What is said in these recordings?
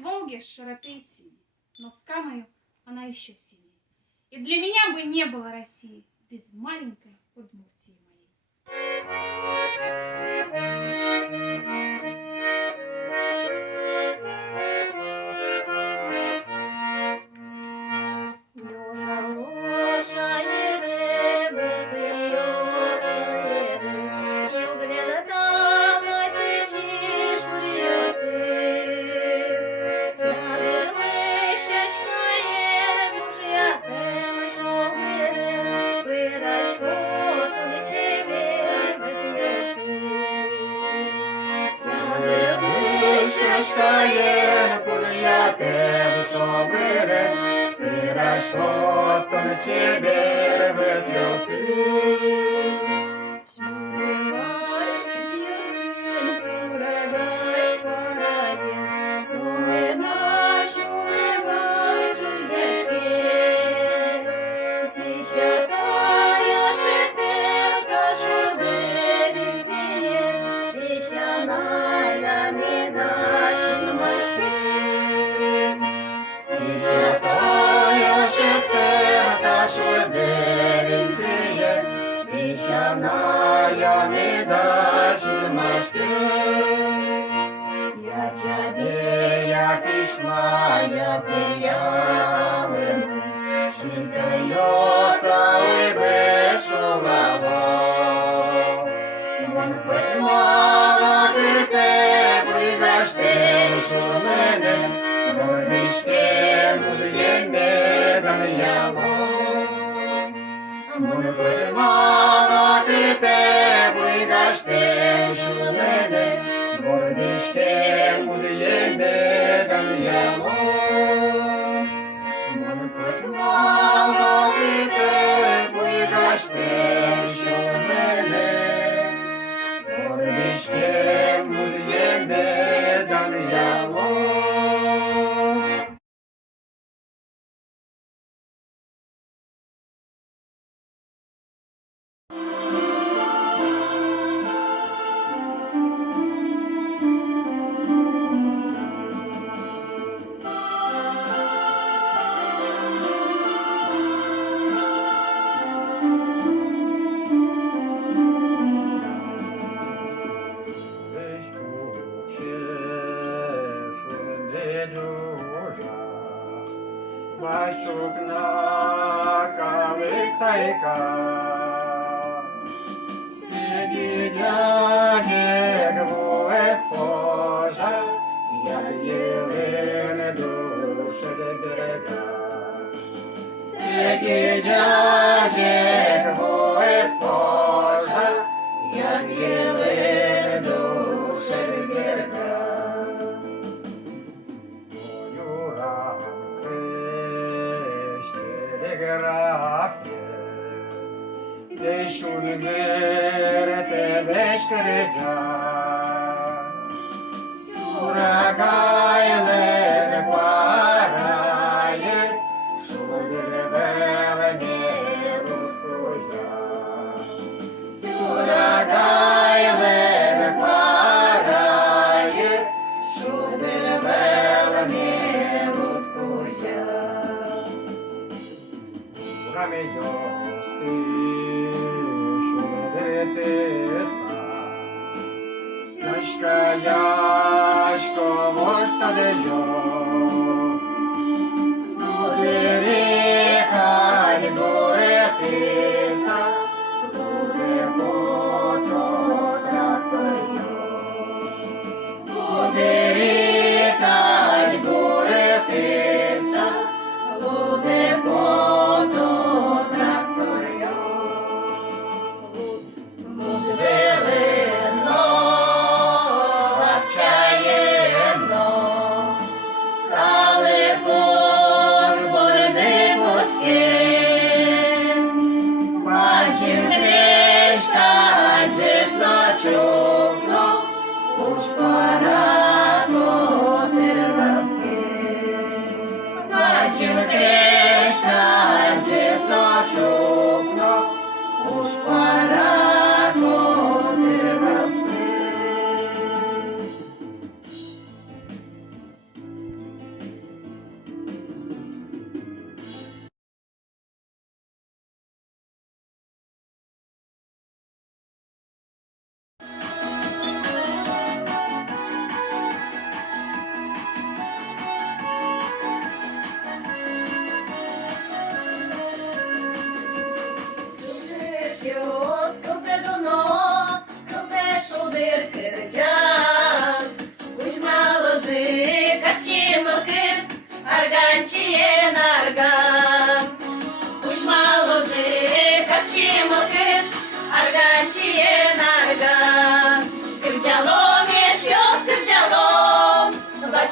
Волги с широты синей, но с Камою она еще синей. И для меня бы не было России без маленькой Удмуртии моей.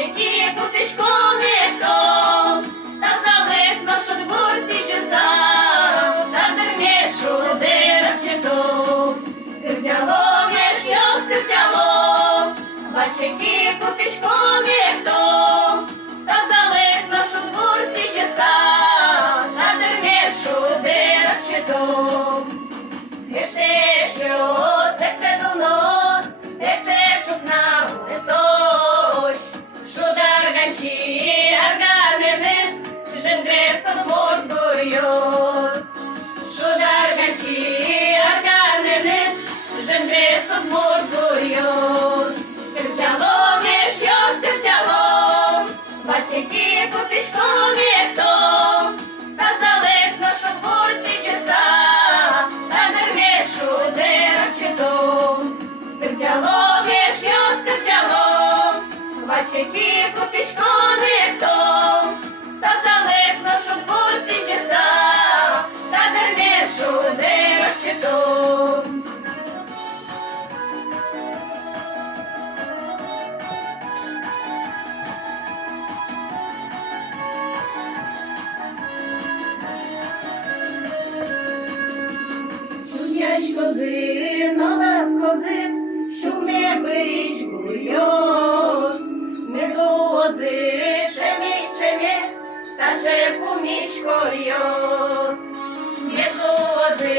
Бачики путичком ніхто, та залих нашу дворці чесав, та дермішу дирочиту. Скриптяло, вишньо скриптяло, бачики путичком ніхто, та залих нашу дворці чесав, та дермішу дирочиту. Гетещо, секте до нос, гетечук на летощ, шудар ганчі, арганини, женгресом мордурйос. Шудар ганчі, арганини, женгресом мордурйос. Скрипчало, вишньо скрипчало, бачики путичком ніхто, та залих нашу дворці чеса, та дермішу дирочиту. Скриптяло, вишньо скриптяло, бачики путичком ніхто, та залих нашу дворці чеса, та дермішу дирочиту. Чудяч кози, нова з кози, щоб не беріть курйоз. Не дози, чемі, та черпу між корйоз. Не дози,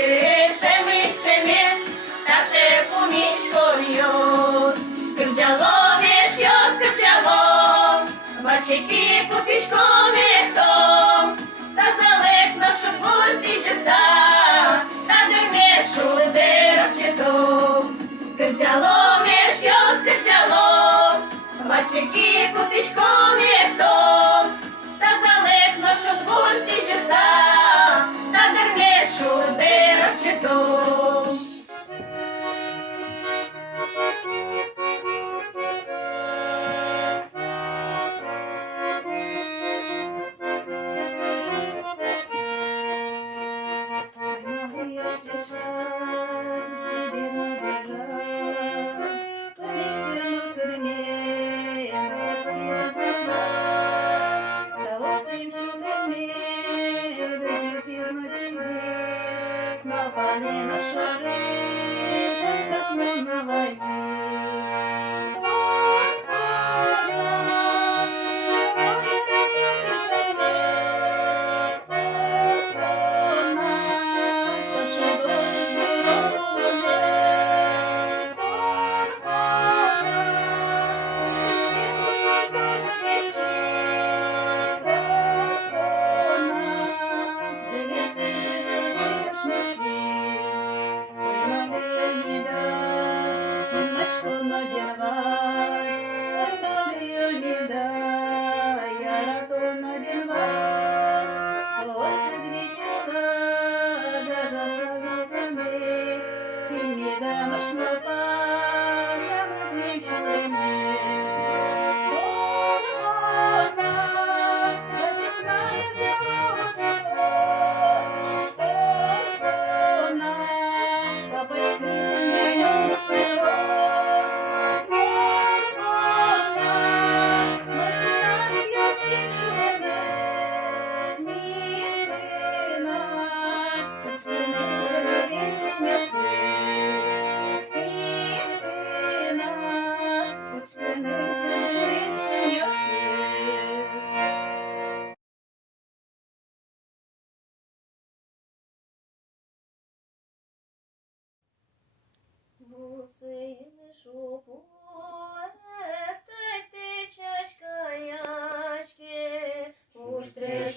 чемі, та черпу між корйоз. Скриптяло, вишньо скриптяло, бачики путичком ніхто, та залих нашу дворці чеса, та дермішу дирочиту. Скриптяло, вишньо скриптяло, бачики путичком ніхто, та залих нашу дворці чеса, та дермішу дирочиту.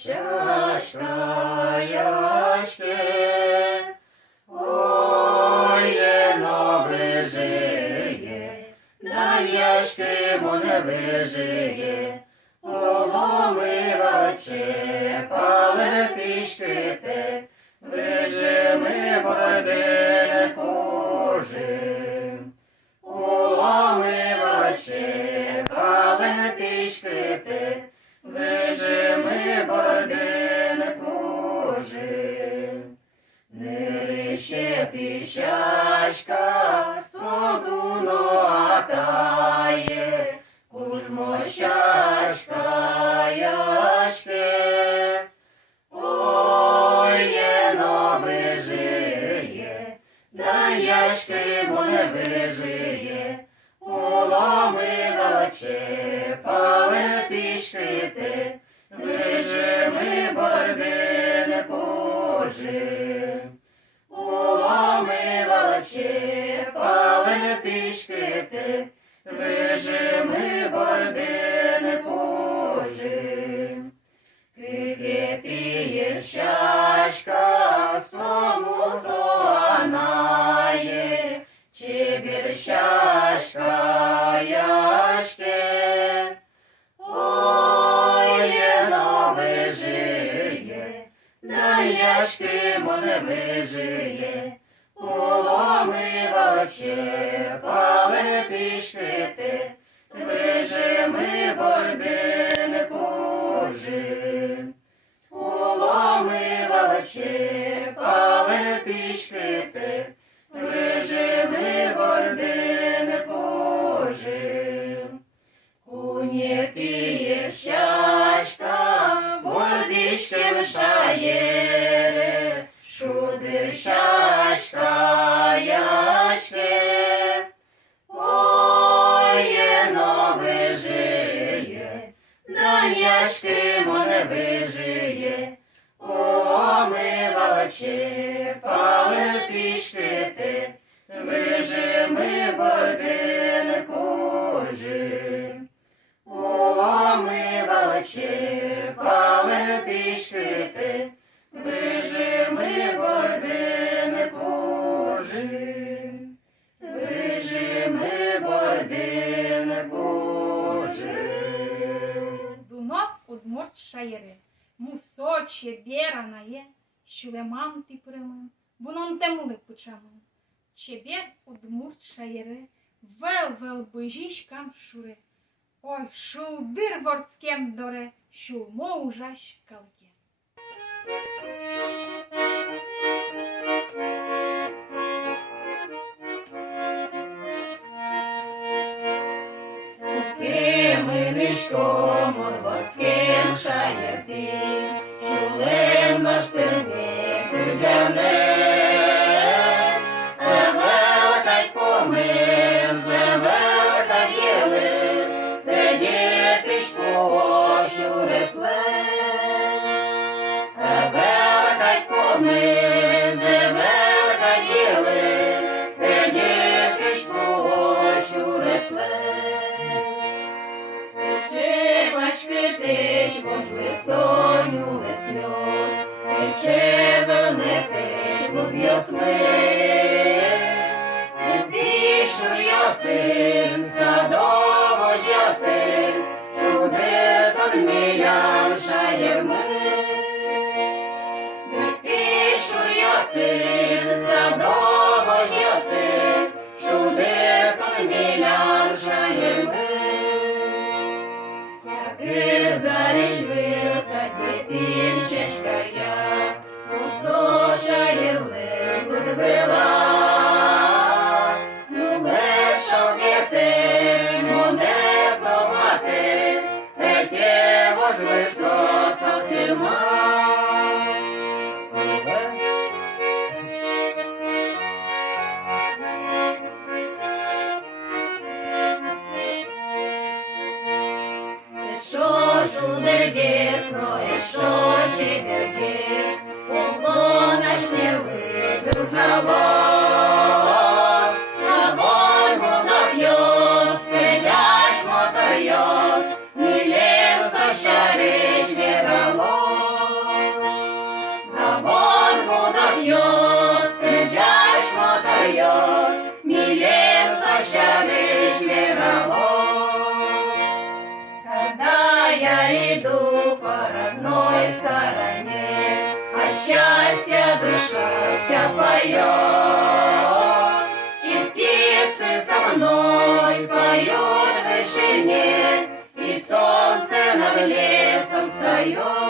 Чашка, яшки, ой, но вижиє, на яшки не вижиє, поломиваче, палетички, вижими води кожи. Поломиваче, палетички, вижими води кожи. Не ще ти чашка, соду ногатає, кужмо щастя. яшке. Ой, єно вижиє, да яшки бо не вижиє. Уломила чепали пічки ти, вижими борди не пожи. Уломила чепали пічки ти, вижими борди не пожи. Кипіє щачка, сому соанає, чебір щачка яшке. Ой, єно вижиє, да яшки бо не вижиє. Уломива чепали пічки ти, вижими борди не пожи. Уломива чепали пічки ти, вижими борди не пожи. Куні піє щачка, бордички мешає, шудир щачка яшке. Ой, єно вижиє, да яшки мо не вижиє. Умивала чепали пічки ти, вижими борди не пожи. Умивала чепали пічки ти, вижими борди не пожи. Вижими борди не пожи. Дунов удмурт шаєри, мусоче бєрана є, щулемам ти примин, бунон темли пучамин. Чебєр удмурт шаєри, вел бижішкам шури. Ой, шулдир ворцкем доре, шулмо ужаш калке. Мишком ворцким шаєрти, щулем на штирні кирдяне. Великать помин, великать єли, де діти ж по щуресле. Великать помин, великать єли, де діти ж по щуресле. Ти ж можли соню сльоз, тече великий шлуб'я смерть. Ти шур'я син, садово ж син, чуди тон мілян шаєрми. Ти шур'я син, садово ж син, чуди тон мілян шаєрми. Заріж вилка, дитин щечкаря, кусоча єрлик відбила. Ну не шов'єте, ну не совати, те возьми соса тима. Дердесно, и шо чебергес, поклонаш мне выпил жало. Забой монопьёс, придяш мотойёс, не лев сошаришь верало. Забой монопьёс, придяш мотойёс, не лев сошаришь верало. Я иду по родной стороне, от счастья душа вся поет. И птицы со мной поют в вышине, и солнце над лесом встает.